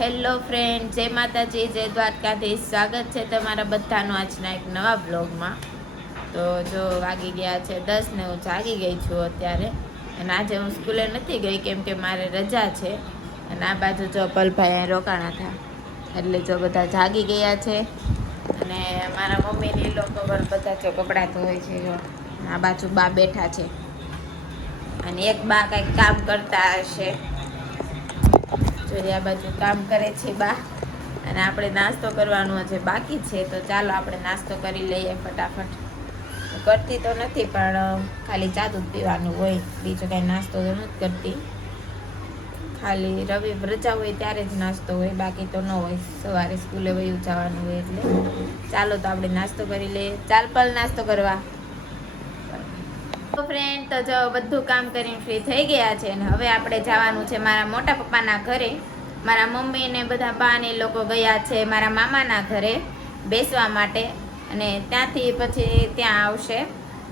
Hello friend, જય માતાજી, જય દ્વારકાધીશ. સ્વાગત છે તમારા બધાનું આજના એક નવા બ્લોગમાં. તો જો વાગી ગયા છે 10 ને હું જાગી ગઈ છું અત્યારે. અને આજે હું સ્કૂલે નથી ગઈ કેમ કે મારે રજા છે. અને આ બાજુ જો પલભાઈ રોકાણા હતા એટલે જો બધા જાગી ગયા છે. અને મારા મમ્મીને એ લોકો પર બધા જો કપડાં ધોય છે. જો આ બાજુ બા બેઠા છે અને એક બા કંઈક કામ કરતા હશે. આ બાજુ કામ કરે છે બા. અને આપણે નાસ્તો કરવાનો હજી બાકી છે, તો ચાલો આપણે નાસ્તો કરી લઈએ ફટાફટ. કરતી તો નથી પણ ખાલી ચા દૂધ પીવાનું હોય, બીજો કાંઈ નાસ્તો તો નથી કરતી. ખાલી રવિ રજા હોય ત્યારે જ નાસ્તો હોય, બાકી તો ન હોય. સવારે સ્કૂલે વયું જવાનું હોય એટલે ચાલો તો આપણે નાસ્તો કરી લઈએ. ચાલ પલ નાસ્તો કરવા. ફ્રેન્ડ, તો જો બધું કામ કરીને ફ્રી થઈ ગયા છે અને હવે આપણે જવાનું છે મારા મોટા પપ્પાના ઘરે. મારા મમ્મી ને બધા બા ને લોકો ગયા છે મારા મામાના ઘરે બેસવા માટે. અને ત્યાંથી પછી ત્યાં આવશે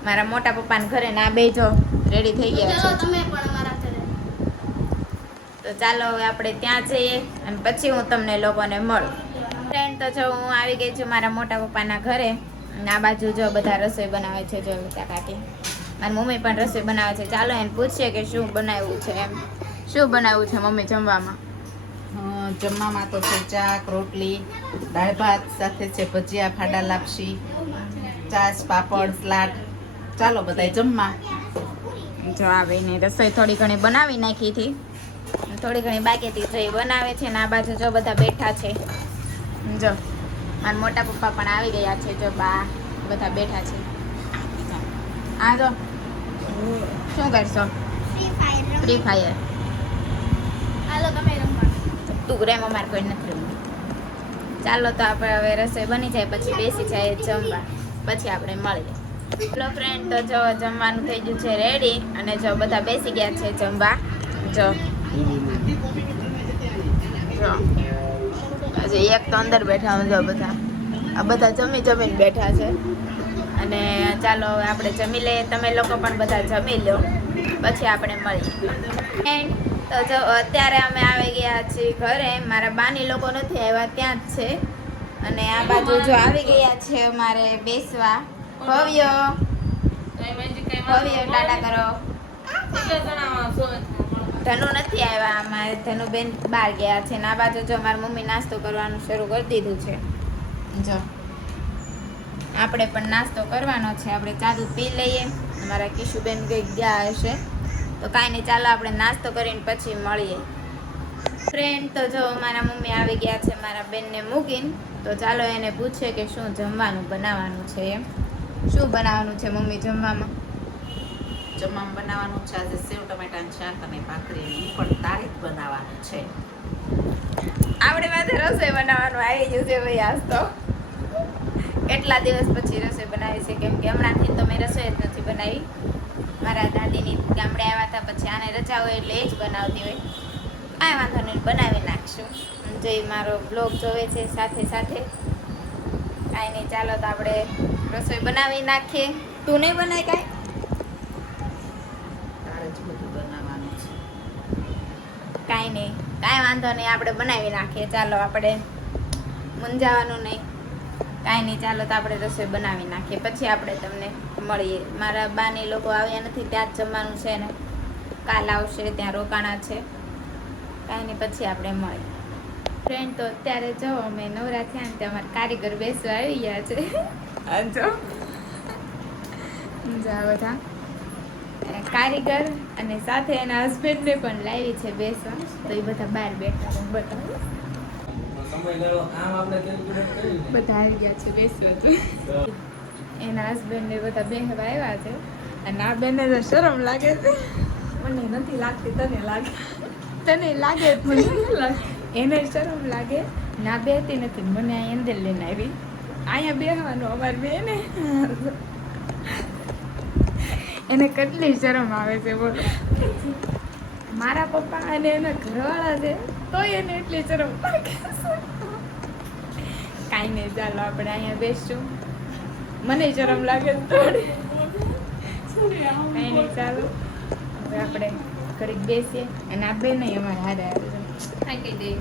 મારા મોટા પપ્પાના ઘરે. ના બે જો રેડી થઈ ગયા છે. તમે પણ મારા ઘરે. તો ચાલો હવે આપણે ત્યાં જઈએ અને પછી હું તમને લોકોને મળું. ફ્રેન્ડ, તો જો હું આવી ગઈ છું મારા મોટા પપ્પાના ઘરે. અને આ બાજુ જો બધા રસોઈ બનાવે છે. જો કાકી મારી મમ્મી પણ રસોઈ બનાવે છે. ચાલો એને પૂછીએ કે શું બનાવ્યું છે. એમ શું બનાવ્યું છે મમ્મી જમવામાં? જમવામાં તો છે ચાક રોટલી, દાળ ભાત, સાથે છે ભજીયા, ફાડા લાપસી, છાશ, પાપડ, સલાડ. ચાલો બધાય જમવા. જો આવીને રસોઈ થોડી ઘણી બનાવી નાખી હતી, થોડી ઘણી બાકી હતી તો એ બનાવે છે. ને આ બાજુ જો બધા બેઠા છે. જો મારા મોટા પપ્પા પણ આવી ગયા છે. જો બા બધા બેઠા છે. આ જો શું કરશો? Free fire. હાલો તમે રમવા. તું રેમ, અમારે કોઈ નથી રમવું. ચાલો તો આપણે હવે રસોઈ બની જાય પછી બેસી જાય જમવા, પછી આપણે મળીએ. હેલો ફ્રેન્ડ, તો જો જમવાનું થઈ ગયું છે રેડી. અને જો બધા બેસી ગયા છે જમવા. જો હજી એક તો અંદર બેઠા જો બધા. આ બધા જમીને બેઠા છે. અને ચાલો હવે આપણે જમી લઈએ. તમે લોકો પણ બધા જમી લો પછી આપણે મળીએ. તો જો અત્યારે અમે આવી ગયા છીએ ઘરે. મારા બાની લોકો નથી આવ્યા, ત્યાં જ છે. અને આ બાજુ જો આવી ગયા છે અમારે બેસવા. ભવ્ય ટાટા કરો. ધનુ નથી આવ્યા, અમારે ધનુબેન બહાર ગયા છે. ને આ બાજુ જો મારી મમ્મી નાસ્તો કરવાનું શરૂ કરી દીધું છે. જો આપણે પણ નાસ્તો કરવાનો છે. આપણે ચા દૂધ પી લઈએ. અમારા કિશુબેન ગઈ ગયા હશે, તો કાંઈ નહીં. ચાલો આપણે નાસ્તો કરીને પછી મળીએ. ફ્રેન્ડ, તો જો મારા મમ્મી આવી ગયા છે મારા બેનને મૂકીને. તો ચાલો એને પૂછે કે શું જમવાનું બનાવવાનું છે. એમ શું બનાવવાનું છે મમ્મી જમવામાં? જમવામાં બનાવવાનું છે આજે સેવ ટમેટાનું શાક અને ભાખરી. પણ તારે જ બનાવવાનું છે. આપણે માથે રસોઈ બનાવવાનું આવી ગયું છે ભાઈ. આજ તો કેટલા દિવસ પછી રસોઈ બનાવી છે, કેમ કે હમણાંથી તો મેં રસોઈ જ નથી બનાવી. મારા દાદીની ગામડે આવ્યા હતા પછી આને રજા હોય એટલે એ જ બનાવતી હોય. કાંઈ વાંધો નહીં, બનાવી નાખશું. જે મારો બ્લોગ જોવે છે સાથે સાથે. કાંઈ નહીં, ચાલો તો આપણે રસોઈ બનાવી નાખીએ. તું નહીં બનાય કાંઈ? તારે જ બધું બનાવવાનું છે. કાંઈ નહીં, કાંઈ વાંધો નહીં, આપણે બનાવી નાખીએ. ચાલો આપણે મૂંઝાવાનું નહીં. કાંઈ નહીં, ચાલો તો આપણે રસોઈ બનાવી નાખીએ પછી આપણે તમને મળીએ. મારા બાની લોકો આવ્યા નથી, ત્યાં જ જમવાનું છે ને. કાલ આવશે, ત્યાં રોકાણા છે. કાંઈ નહીં, પછી આપણે મળીએ. ફ્રેન્ડ, તો અત્યારે જો અમે નવરા થયા ને અમારા કારીગર બેસવા આવી ગયા છે. જો બધા કારીગર અને સાથે એના હસબન્ડને પણ લાવી છે બેસવા. તો એ બધા બહાર બેઠા છે. બતાવો બધા આવી ગયા છે બેસવા. એના હસબન્ડ ને બધા બેહવા આવ્યા છે. અને આ બેનને તો શરમ લાગે છે. મને નથી લાગતી, તને લાગે? તને લાગે? મને લાગે. એને શરમ લાગે. ના બેહતી નથી, મને અહીંયા અંદર લઈને આવી. અહીંયા બેહવાનું અમારે બેને. એને કેટલી શરમ આવે છે બોલો. મારા પપ્પા અને એના ઘરવાળા છે તોય એને એટલી શરમ લાગે છે. કાંઈ નહીં, ચાલો આપણે અહીંયા બેસશું. મને શરમ લાગે થોડી. કાંઈ નહીં, ચાલો હવે આપણે ઘડીક બેસીએ. અને આ બે નહીં અમારે હારે આવે છે. કાંઈ કહી દઈએ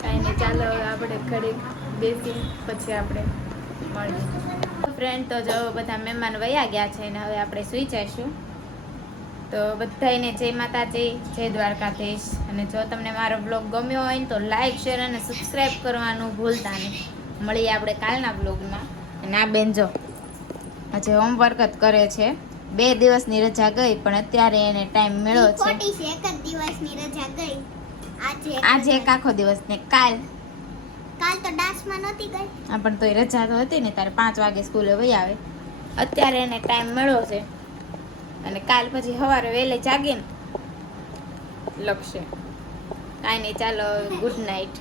કાંઈ નહીં, ચાલો હવે આપણે ઘડીક બેસી પછી આપણે મળીએ. ફ્રેન્ડ તો જો બધા મહેમાન વયા ગયા છે ને હવે આપણે સૂઈ જઈશું. તો બધાને જય માતાજી, જય દ્વારકાધીશ. અને જો તમને મારો બ્લોગ ગમ્યો હોય ને તો લાઈક, શેર અને સબસ્ક્રાઈબ કરવાનું ભૂલતા નહીં. મળીએ આપણે કાલના બ્લોગમાં. અને આ બેન જો હજી હોમવર્ક જ કરે છે. 2 દિવસની રજા ગઈ પણ અત્યારે એને ટાઈમ મળ્યો છે. ખોટી છે, એક જ દિવસની રજા ગઈ. આજે એક આખો દિવસ ને કાલ તો ડાન્સમાં નહોતી ગઈ. હા પણ તોય રજા તો હતી ને, તારે 5 વાગે સ્કૂલે વહી આવે. અત્યારે એને ટાઈમ મળ્યો છે અને કાલ પછી સવારે વહેલે જાગીને લખશે. કાંઈ નહીં, ચાલો ગુડ નાઇટ.